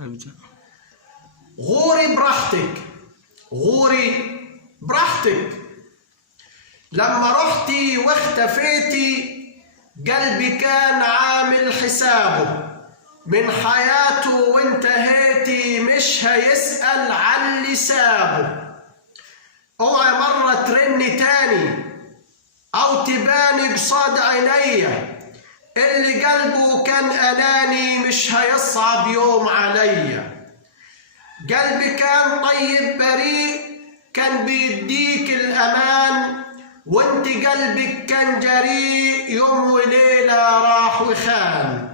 أبدأ. غوري براحتك، غوري براحتك. لما رحتي واختفيتي قلبي كان عامل حسابه، من حياته وانتهيتي مش هيسأل عن اللي سابه. اوعي مرة ترني تاني او تباني قصاد عينيا، اللي قلبه كان اناني مش هيصعب يوم عليا. قلبي كان طيب بريء كان بيديك الامان، وانت قلبك كان جريء يوم وليلة راح وخان.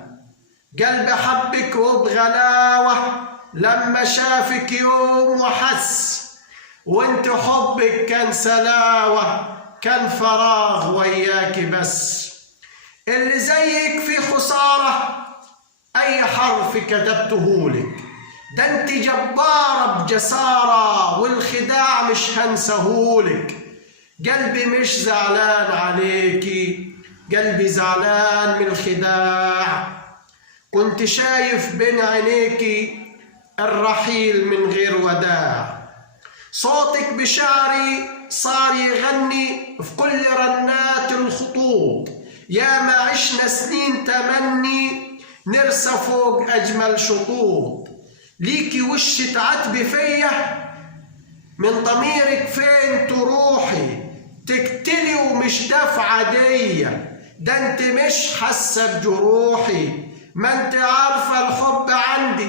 قلبي حبك وبغلاوة لما شافك يوم وحس، وانت حبك كان سلاوة كان فراغ وياك بس. اللي زيك في خسارة اي حرف كتبتهولك، ده انت جبارة بجسارة والخداع مش هنسهولك. قلبي مش زعلان عليكي، قلبي زعلان من الخداع. كنت شايف بين عينيكي الرحيل من غير وداع. صوتك بشعري صار يغني في كل رنات الخطوط، يا ما عشنا سنين تمني نرسى فوق أجمل شطوط. ليكي وش تعتبي فيا من ضميرك فين تروحي، تقتلي ومش دافعة دية، ده انت مش حاسة بجروحي. ما انت عارفة الحب عندي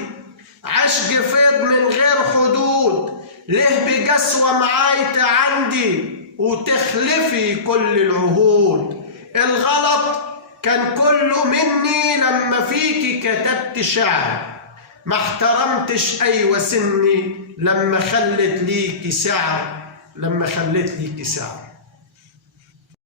عشق فيض من غير حدود، ليه بقسوة معايت عندي وتخلفي كل العهود. الغلط كان كله مني لما فيكي كتبت شعر، ما احترمتش أيوة سني لما خلت ليكي سعر، لما خلت ليكي سعر.